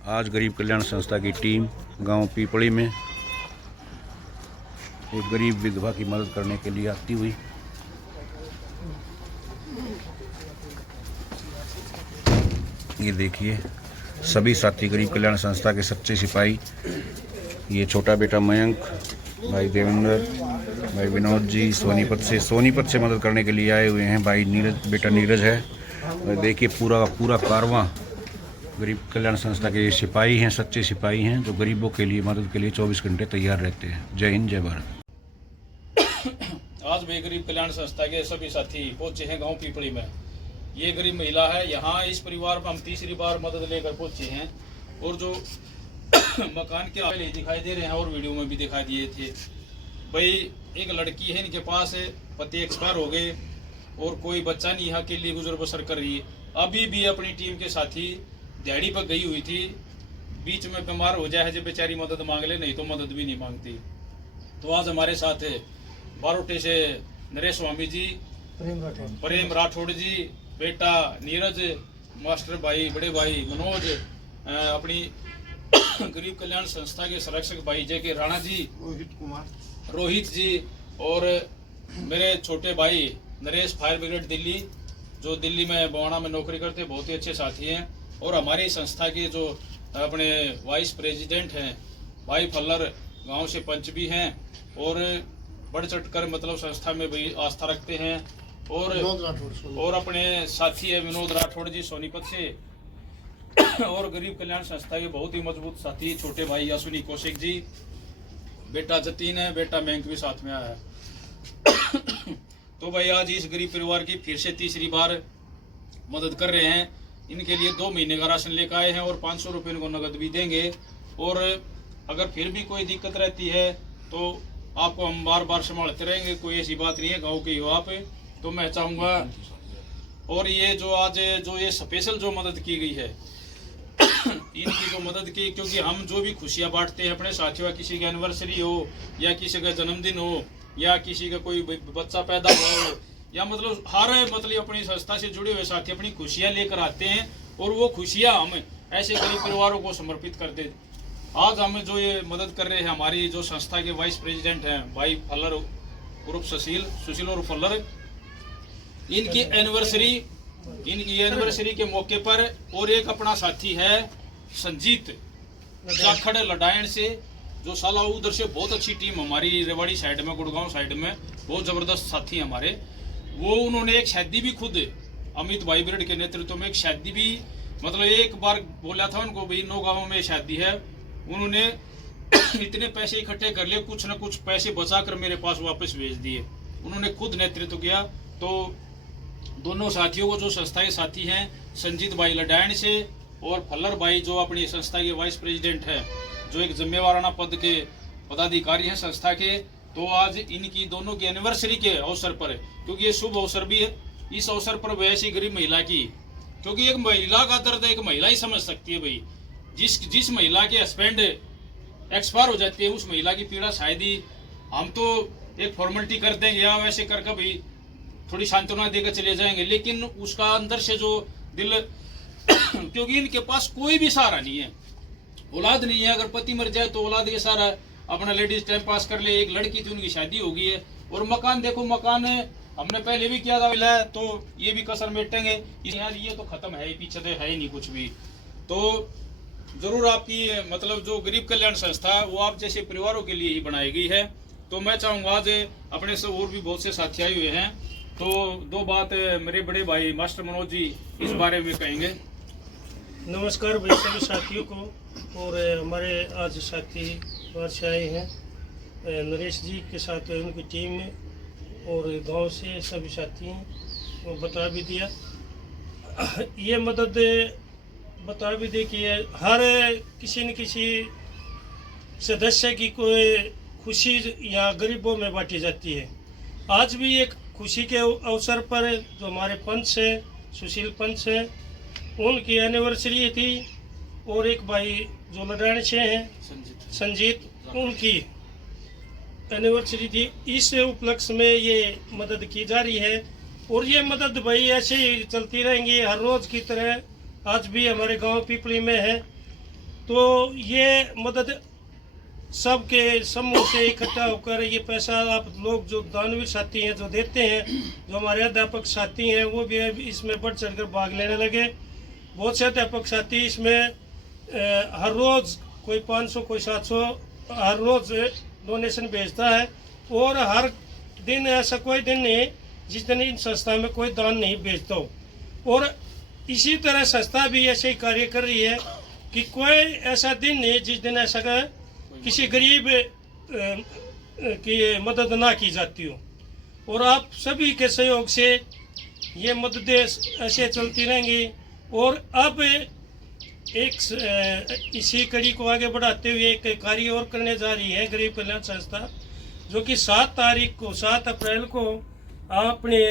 आज गरीब कल्याण संस्था की टीम गांव पीपली में एक गरीब विधवा की मदद करने के लिए आती हुई। ये देखिए सभी साथी गरीब कल्याण संस्था के सच्चे सिपाही। ये छोटा बेटा मयंक, भाई देवेंद्र, भाई विनोद जी सोनीपत से मदद करने के लिए आए हुए हैं। भाई नीरज, बेटा नीरज है। और देखिए पूरा का पूरा कारवां गरीब कल्याण संस्था के सिपाही हैं, सच्चे सिपाही हैं जो गरीबों के लिए मदद के लिए 24 घंटे तैयार रहते हैं। जय हिंद, जय भारत। आज भी गरीब कल्याण संस्था के सभी साथी पहुंचे हैं गांव पीपली में। ये गरीब महिला है। यहाँ इस परिवार में हम तीसरी बार मदद लेकर पहुंचे हैं। और जो मकान के पहले दिखाई दे रहे हैं और वीडियो में भी दिखाई दिए थे, भाई एक लड़की है, इनके पास पति एक्सपायर हो गए और कोई बच्चा नहीं, यहाँ के लिए गुजर बसर कर रही है। अभी भी अपनी टीम के साथी दिहाड़ी पर गई हुई थी, बीच में बीमार हो जाए जब बेचारी मदद मांग ले, नहीं तो मदद भी नहीं मांगती। तो आज हमारे साथ बारोटे से नरेश स्वामी जी, प्रेम राठौड़ जी, बेटा नीरज, मास्टर भाई, बड़े भाई मनोज, अपनी गरीब कल्याण संस्था के संरक्षक भाई जय के राणा जी, रोहित जी, और मेरे छोटे भाई नरेश, फायर ब्रिगेड दिल्ली, जो दिल्ली में बवाना में नौकरी करते, बहुत ही अच्छे साथी हैं। और हमारी संस्था के जो अपने वाइस प्रेसिडेंट हैं भाई फल्लर, गांव से पंच भी हैं और बढ़ चढ़ कर मतलब संस्था में भी आस्था रखते हैं। और अपने साथी है विनोद राठौड़ जी सोनीपत से। और गरीब कल्याण संस्था के बहुत ही मजबूत साथी छोटे भाई यासुनी कौशिक जी, बेटा जतीन है, बेटा मैंक भी साथ में आया है। तो भाई आज इस गरीब परिवार की फिर से तीसरी बार मदद कर रहे हैं। इनके लिए 2 महीने का राशन लेकर आए हैं और 500 रुपये इनको नगद भी देंगे। और अगर फिर भी कोई दिक्कत रहती है तो आपको हम बार बार संभालते रहेंगे, कोई ऐसी बात नहीं है। गांव के युवा पे तो मैं चाहूँगा। और ये जो आज जो ये स्पेशल जो मदद की गई है इनकी जो मदद की, क्योंकि हम जो भी खुशियाँ बांटते हैं अपने साथियों, किसी की एनिवर्सरी हो या किसी का जन्मदिन हो या किसी का कोई बच्चा पैदा हो, या मतलब हर मतलब अपनी संस्था से जुड़े हुए साथी अपनी खुशियां लेकर आते हैं और वो खुशियां हम ऐसे गरीब परिवारों को समर्पित करते हैं। आज हम जो ये मदद कर रहे हैं, हमारी जो संस्था के वाइस प्रेसिडेंट हैं भाई फल्लर उर्फ सुशील उर्फ फल्लर, इनकी एनिवर्सरी के मौके पर। और एक अपना साथी है संजीत जाखड़ लडायन से, जो साला उधर से बहुत अच्छी टीम हमारी रेवाड़ी साइड में, गुड़गांव साइड में बहुत जबरदस्त साथी हमारे। वो उन्होंने एक शादी भी खुद अमित भाई ब्रिगेड के नेतृत्व में एक शादी भी मतलब एक बार बोला था उनको भाई 9 गांवों में शादी है। उन्होंने इतने पैसे इकट्ठे कर लिए, कुछ न कुछ पैसे बचाकर मेरे पास वापस भेज दिए। उन्होंने खुद नेतृत्व किया। तो दोनों साथियों को, जो संस्था के साथी हैं संजीत भाई लडायन से और फल्लर भाई जो अपनी संस्था के वाइस प्रेसिडेंट है, जो एक जिम्मेवाराना पद के पदाधिकारी हैं संस्था के, तो आज इनकी दोनों की एनिवर्सरी के अवसर पर, क्योंकि ये शुभ अवसर भी है, इस अवसर पर वैसी गरीब महिला की, क्योंकि एक महिला का दर्द एक महिला ही समझ सकती है भाई। जिस महिला के हस्बैंड एक्सपायर हो जाती है, उस महिला की पीड़ा शायद ही हम तो एक फॉर्मेलिटी कर देंगे या वैसे करके भाई थोड़ी सांत्वना देकर चले जाएंगे, लेकिन उसका अंदर से जो दिल क्योंकि इनके पास कोई भी सहारा नहीं है, औलाद नहीं है। अगर पति मर जाए तो औलाद के सारा अपना लेडीज टाइम पास कर ले। एक लड़की थी, उनकी शादी हो गई है। और मकान देखो, मकान हमने पहले भी किया था, तो ये भी कसर मेटेंगे। ये तो खत्म है, पीछे तो है ही नहीं कुछ भी। तो जरूर आपकी मतलब जो गरीब कल्याण संस्था है वो आप जैसे परिवारों के लिए ही बनाई गई है। तो मैं चाहूँगा आज अपने से और भी बहुत से साथी आए हुए हैं, तो 2 बात मेरे बड़े भाई मास्टर मनोज जी इस बारे में कहेंगे। नमस्कार भाई सभी साथियों को। और हमारे आज साथी बाहर से आए हैं, नरेश जी के साथ उनकी टीम में और गांव से सभी साथी हैं, वो बता भी दिया। ये मदद बता भी दी कि हर किसी न किसी सदस्य की कोई खुशी यहाँ गरीबों में बांटी जाती है। आज भी एक खुशी के अवसर पर जो हमारे पंच है, सुशील पंच है, उनकी एनिवर्सरी थी। और एक भाई जो लडान से हैं संजीत, उनकी एनिवर्सरी थी। इस उपलक्ष्य में ये मदद की जा रही है और ये मदद भाई ऐसे ही चलती रहेंगी हर रोज की तरह। आज भी हमारे गांव पीपली में है तो ये मदद सबके समूह से इकट्ठा होकर ये पैसा आप लोग जो दानवीर साथी हैं जो देते हैं, जो हमारे अध्यापक साथी हैं वो भी इसमें बढ़ चढ़कर भाग लेने लगे। बहुत से अध्यापक साथी इसमें हर रोज़ कोई 500 कोई 700 हर रोज़ डोनेशन भेजता है, और हर दिन ऐसा कोई दिन नहीं जिस दिन इन संस्था में कोई दान नहीं भेजता हो। और इसी तरह संस्था भी ऐसे ही कार्य कर रही है कि कोई ऐसा दिन नहीं जिस दिन ऐसा किसी गरीब की मदद ना की जाती हो। और आप सभी के सहयोग से ये मददें ऐसे चलती रहेंगी। और अब इसी कड़ी को आगे बढ़ाते हुए एक कार्य और करने जा रही है गरीब कल्याण संस्था, जो कि 7 अप्रैल को अपने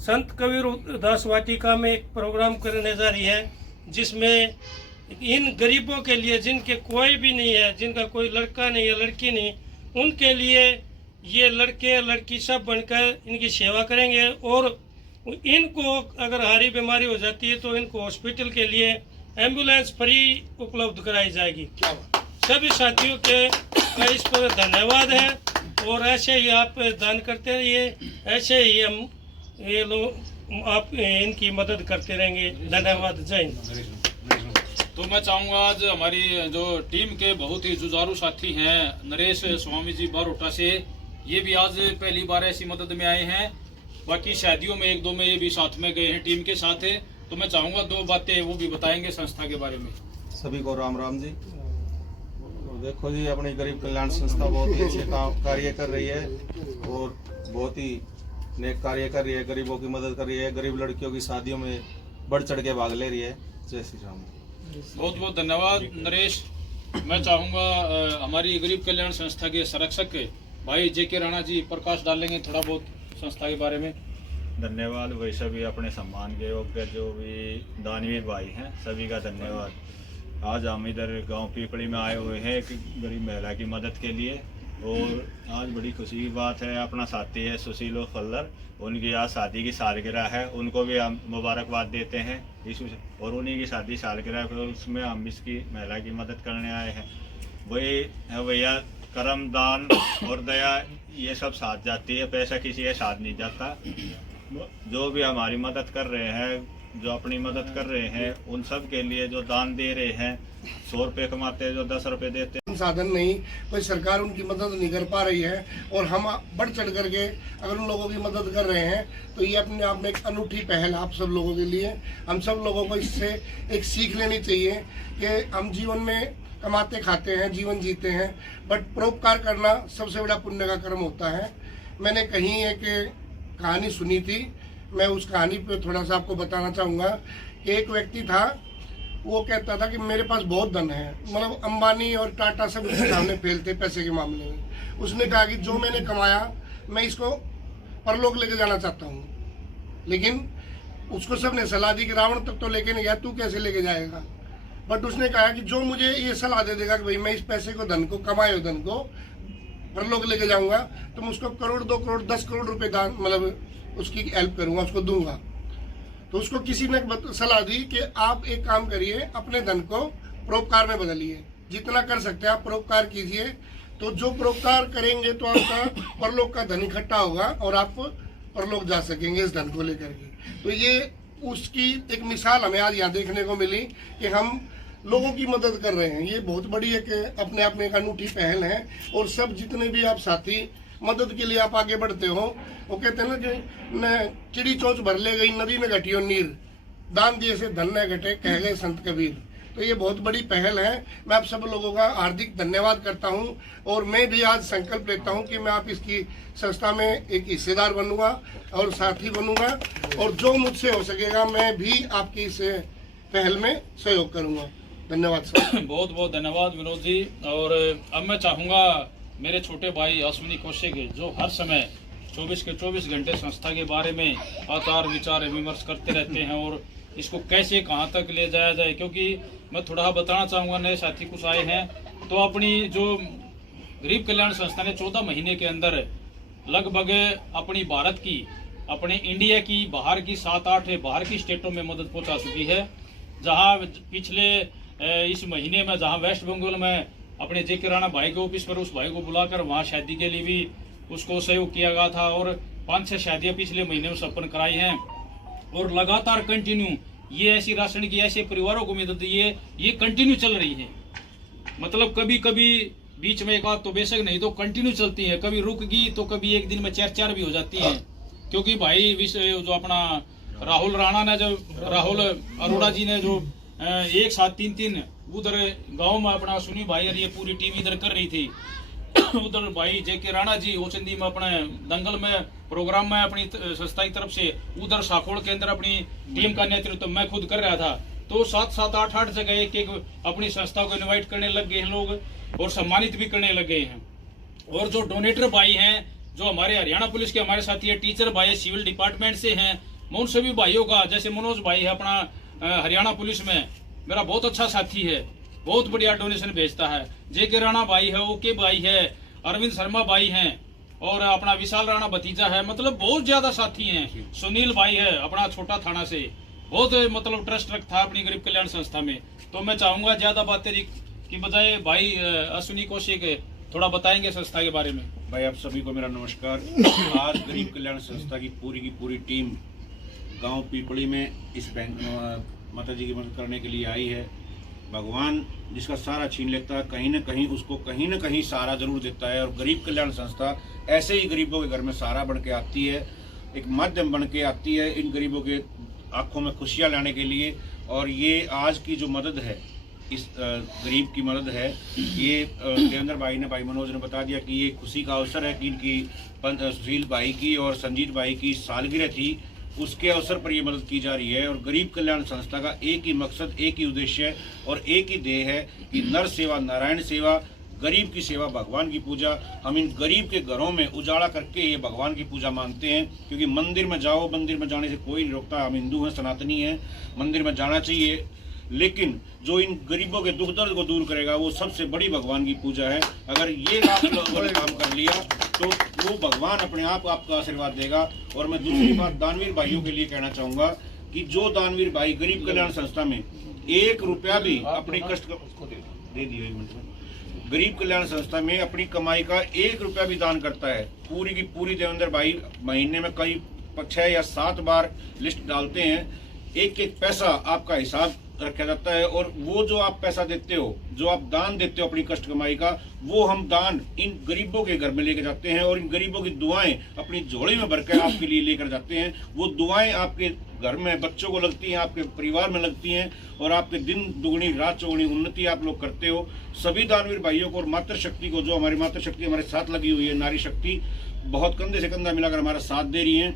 संत कबीर दास वाटिका में एक प्रोग्राम करने जा रही है, जिसमें इन गरीबों के लिए जिनके कोई भी नहीं है, जिनका कोई लड़का नहीं है लड़की नहीं, उनके लिए ये लड़के लड़की सब बनकर इनकी सेवा करेंगे। और इनको अगर हारी बीमारी हो जाती है तो इनको हॉस्पिटल के लिए एम्बुलेंस फ्री उपलब्ध कराई जाएगी। सभी साथियों के इस पर धन्यवाद है, और ऐसे ही आप दान करते रहिए, ऐसे ही हम ये लोग आप इनकी मदद करते रहेंगे। धन्यवाद। जय हिंद। तो मैं चाहूँगा आज हमारी जो टीम के बहुत ही जुझारू साथी हैं नरेश स्वामी जी बारोटा से, ये भी आज पहली बार ऐसी मदद में आए हैं। बाकी शादियों में 1-2 में ये भी साथ में गए हैं टीम के साथ है। तो मैं चाहूँगा 2 बातें वो भी बताएंगे संस्था के बारे में। सभी को राम राम जी। तो देखो जी, अपनी गरीब कल्याण संस्था बहुत ही अच्छे कार्य कर रही है और बहुत ही नेक कार्य कर रही है, गरीबों की मदद कर रही है, गरीब लड़कियों की शादियों में बढ़ चढ़ के भाग ले रही है। जय श्री राम। बहुत बहुत धन्यवाद नरेश। मैं चाहूँगा हमारी गरीब कल्याण संस्था के संरक्षक भाई JK राणा जी प्रकाश डालेंगे थोड़ा बहुत संस्था के बारे में। धन्यवाद। वैसे भी अपने सम्मान के योग्य जो भी दानवीर भाई हैं सभी का धन्यवाद। आज हम इधर गांव पीपड़ी में आए हुए हैं एक गरीब महिला की मदद के लिए, और आज बड़ी खुशी की बात है, अपना साथी है सुशीलो फल्लर, उनकी आज शादी की सालगिरह है, उनको भी हम मुबारकबाद देते हैं और उन्हीं की शादी सालगिरह है, उसमें हम इसकी महिला की मदद करने आए हैं। वही है भैया, कर्म दान और दया ये सब साथ जाती है, पैसा किसी के साथ नहीं जाता। जो भी हमारी मदद कर रहे हैं, जो अपनी मदद कर रहे हैं, उन सब के लिए जो दान दे रहे हैं, 100 रुपये कमाते हैं जो 10 रुपये देते हैं। साधन नहीं, कोई सरकार उनकी मदद नहीं कर पा रही है, और हम बढ़ चढ़ करके अगर उन लोगों की मदद कर रहे हैं तो ये अपने आप में एक अनूठी पहल आप सब लोगों के लिए। हम सब लोगों को इससे एक सीख लेनी चाहिए कि हम जीवन में कमाते खाते हैं, जीवन जीते हैं, बट परोपकार करना सबसे बड़ा पुण्य का कर्म होता है। मैंने कहीं एक कहानी सुनी थी, मैं उस कहानी पे थोड़ा सा आपको बताना चाहूँगा कि एक व्यक्ति था, वो कहता था कि मेरे पास बहुत धन है, मतलब अंबानी और टाटा सब उसके सामने फैलते पैसे के मामले में। उसने कहा कि जो मैंने कमाया मैं इसको परलोक लेके जाना चाहता हूँ, लेकिन उसको सबने सलाह दी कि रावण तक तो लेके नहीं गया, तू कैसे लेके जाएगा। बट उसने कहा कि जो मुझे ये सलाह दे देगा कि भाई मैं इस पैसे को, धन को, कमाए हुए धन को परलोक लेके जाऊंगा, तो मैं उसको 1 करोड़ 2 करोड़ 10 करोड़ रुपए दान, मतलब उसकी हेल्प करूंगा, उसको दूंगा। तो उसको किसी ने सलाह दी कि आप एक काम करिए, अपने धन को परोपकार में बदलिए, जितना कर सकते हैं आप परोपकार कीजिए, तो जो परोपकार करेंगे तो आपका परलोक का धन इकट्ठा होगा और आप परलोक जा सकेंगे इस धन को लेकर के। तो ये उसकी एक मिसाल हमें आज यहाँ देखने को मिली कि हम लोगों की मदद कर रहे हैं। ये बहुत बड़ी एक अपने आप में एक अनूठी पहल है, और सब जितने भी आप साथी मदद के लिए आप आगे बढ़ते हो, वो कहते हैं ना कि चिड़ी चोंच भर ले गई नदी में घटियो नीर, दान दिए से धन न घटे कह गए संत कबीर। तो ये बहुत बड़ी पहल है। मैं आप सब लोगों का हार्दिक धन्यवाद करता हूं, और मैं भी आज संकल्प लेता हूं कि मैं आप इसकी संस्था में एक हिस्सेदार बनूंगा और साथी बनूंगा, और जो मुझसे हो सकेगा मैं भी आपकी इस पहल में सहयोग करूंगा। धन्यवाद सर। बहुत बहुत धन्यवाद विनोद जी। और अब मैं चाहूँगा मेरे छोटे भाई अश्विनी कौशिक, जो हर समय 24 के 24 घंटे संस्था के बारे में आचार विचार विमर्श करते रहते हैं, और इसको कैसे कहाँ तक ले जाया जाए, क्योंकि मैं थोड़ा बताना चाहूँगा, नए साथी कुछ आए हैं। तो अपनी जो गरीब कल्याण संस्था ने 14 महीने के अंदर लगभग अपनी भारत की, अपने इंडिया की, बाहर की 7-8 बाहर की स्टेटों में मदद पहुँचा चुकी है। जहाँ पिछले इस महीने में जहाँ वेस्ट बंगाल में अपने जे.के. राणा भाई के ऑफिस पर उस भाई को बुलाकर वहाँ शादी के लिए भी उसको सहयोग किया गया था और 5-6 शादियाँ पिछले महीने में संपन्न कराई हैं और लगातार कंटिन्यू ये ऐसी राशन की ऐसे परिवारों को मदद ये कंटिन्यू चल रही है। मतलब कभी कभी बीच में एक बात तो बेशक नहीं तो कंटिन्यू चलती है, कभी रुक गई तो कभी एक दिन में 4 भी हो जाती है। क्योंकि भाई जो अपना राहुल राणा ने जो राहुल अरोड़ा जी ने जो एक साथ 3 उधर गांव में अपना सुनी भाई और ये पूरी टीम इधर कर रही थी। उधर भाई जे.के. राणा जी ओचंदी में अपने दंगल में प्रोग्राम में अपनी संस्था की तरफ से उधर साखोड़ के अंदर अपनी टीम का नेतृत्व मैं खुद कर रहा था। तो 7-7, 8-8 जगह एक अपनी संस्था को इनवाइट करने लग गए हैं लोग और सम्मानित भी करने लग गए हैं। और जो डोनेटर भाई हैं जो हमारे हरियाणा पुलिस के हमारे साथी है, टीचर भाई है, सिविल डिपार्टमेंट से हैं, मैं उन सभी भाइयों का, जैसे मनोज भाई है अपना हरियाणा पुलिस में मेरा बहुत अच्छा साथी है, बहुत बढ़िया डोनेशन भेजता है। जे.के. राणा भाई है, ओके भाई है, अरविंद शर्मा भाई हैं और अपना विशाल राणा भतीजा है। मतलब बहुत ज्यादा साथी हैं। सुनील भाई है अपना छोटा थाना से, बहुत मतलब ट्रस्ट रखता है अपनी गरीब कल्याण संस्था में। तो मैं चाहूंगा ज्यादा बातें की बजाय भाई अश्विनी कौशिक थोड़ा बताएंगे संस्था के बारे में। भाई आप सभी को मेरा नमस्कार। आज गरीब कल्याण संस्था की पूरी टीम गांव पीपली में इस बैंक माता जी की मदद करने के लिए आई है। भगवान जिसका सारा छीन लेता है कहीं न कहीं उसको कहीं न कहीं सहारा जरूर देता है और गरीब कल्याण संस्था ऐसे ही गरीबों के घर में सहारा बन के आती है, एक माध्यम बन के आती है इन गरीबों के आंखों में खुशियां लाने के लिए। और ये आज की जो मदद है, इस गरीब की मदद है, ये देवेंद्र भाई ने, भाई मनोज ने बता दिया कि ये खुशी का अवसर है कि इनकी सुशील भाई की और संजीत भाई की सालगिरह थी, उसके अवसर पर ये मदद की जा रही है। और गरीब कल्याण संस्था का एक ही मकसद, एक ही उद्देश्य और एक ही ध्येय है कि नर सेवा नारायण सेवा, गरीब की सेवा भगवान की पूजा। हम इन गरीब के घरों में उजाला करके ये भगवान की पूजा मानते हैं। क्योंकि मंदिर में जाओ, मंदिर में जाने से कोई नहीं रोकता, हम हिंदू हैं, सनातनी हैं, मंदिर में जाना चाहिए, लेकिन जो इन गरीबों के दुख दर्द को दूर करेगा वो सबसे बड़ी भगवान की पूजा है। अगर ये आप लोगों ने काम कर लिया तो वो भगवान अपने आप आपका आशीर्वाद देगा। और मैं दूसरी बात दानवीर भाइयों के लिए कहना चाहूँगा कि जो दानवीर भाई गरीब कल्याण संस्था में 1 रुपया भी अपनी कष्ट दे दिए, गरीब कल्याण संस्था में अपनी कमाई का 1 रुपया भी दान करता है, पूरी की पूरी देवेंद्र भाई महीने में कई 6 या 7 बार लिस्ट डालते हैं, एक पैसा आपका हिसाब रखा जाता है। और वो जो आप पैसा देते हो, जो आप दान देते हो अपनी कष्ट कमाई का, वो हम दान इन गरीबों के घर में लेकर जाते हैं और इन गरीबों की दुआएं अपनी झोली में भरकर आपके लिए लेकर जाते हैं। वो दुआएं आपके घर में बच्चों को लगती हैं, आपके परिवार में लगती हैं और आपके दिन दुगनी रात चौगुनी उन्नति आप लोग करते हो। सभी दानवीर भाइयों को और मातृशक्ति को, जो हमारी मातृशक्ति हमारे साथ लगी हुई है, नारी शक्ति बहुत कंधे से कंधा मिलाकर हमारा साथ दे रही है,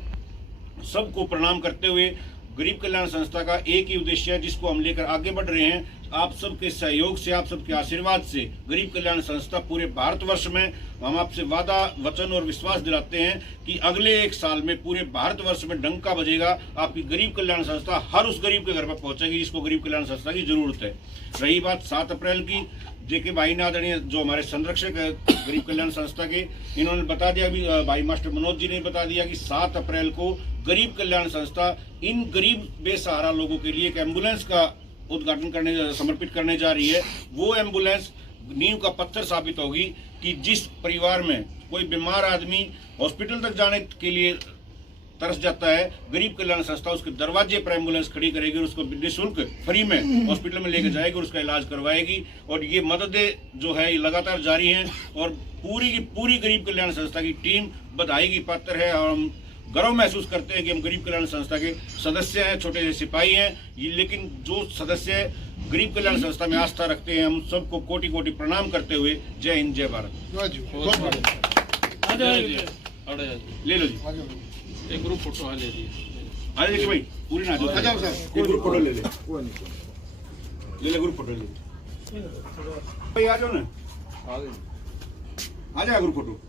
सबको प्रणाम करते हुए गरीब कल्याण संस्था का एक ही उद्देश्य है जिसको हम लेकर आगे बढ़ रहे हैं। आप सबके सहयोग से, आप सबके आशीर्वाद से गरीब कल्याण संस्था पूरे भारतवर्ष में, हम आपसे वादा वचन और विश्वास दिलाते हैं कि अगले 1 साल में पूरे भारतवर्ष में डंका बजेगा, आपकी गरीब कल्याण संस्था हर उस गरीब के घर पर पहुंचेगी जिसको गरीब कल्याण संस्था की जरूरत है। रही बात 7 अप्रैल की, जे.के. भाई ने आदरणीय जो हमारे संरक्षक है गरीब कल्याण संस्था के, इन्होंने बता दिया, अभी भाई मास्टर मनोज जी ने बता दिया कि 7 अप्रैल को गरीब कल्याण संस्था इन गरीब बेसहारा लोगों के लिए एक एम्बुलेंस का उद्घाटन समर्पित करने जा रही है। वो एम्बुलेंस नींव का पत्थर साबित होगी कि जिस परिवार में कोई बीमार आदमी हॉस्पिटल तक जाने के लिए तरस जाता है, गरीब कल्याण संस्था उसके दरवाजे पर एम्बुलेंस खड़ी करेगी और उसको निःशुल्क फ्री में हॉस्पिटल में लेकर जाएगी और उसका इलाज करवाएगी। और ये मददें जो है ये लगातार जारी हैं और पूरी की पूरी गरीब कल्याण संस्था की टीम बधाई की पात्र है। और हम गर्व महसूस करते हैं कि हम गरीब कल्याण संस्था के सदस्य हैं, छोटे से सिपाही हैं, लेकिन जो सदस्य गरीब कल्याण संस्था में आस्था रखते हैं, हम सबको कोटि कोटि प्रणाम करते हुए जय हिंद जय भारत। ले लो जी एक ग्रुप फोटो ले लीजिए। आ जाइए भाई, पूरी ना आ जाओ सर, एक ग्रुप फोटो ले ले ग्रुप फोटो ले भाई, आ जाओ ना, आ जाए ग्रुप फोटो।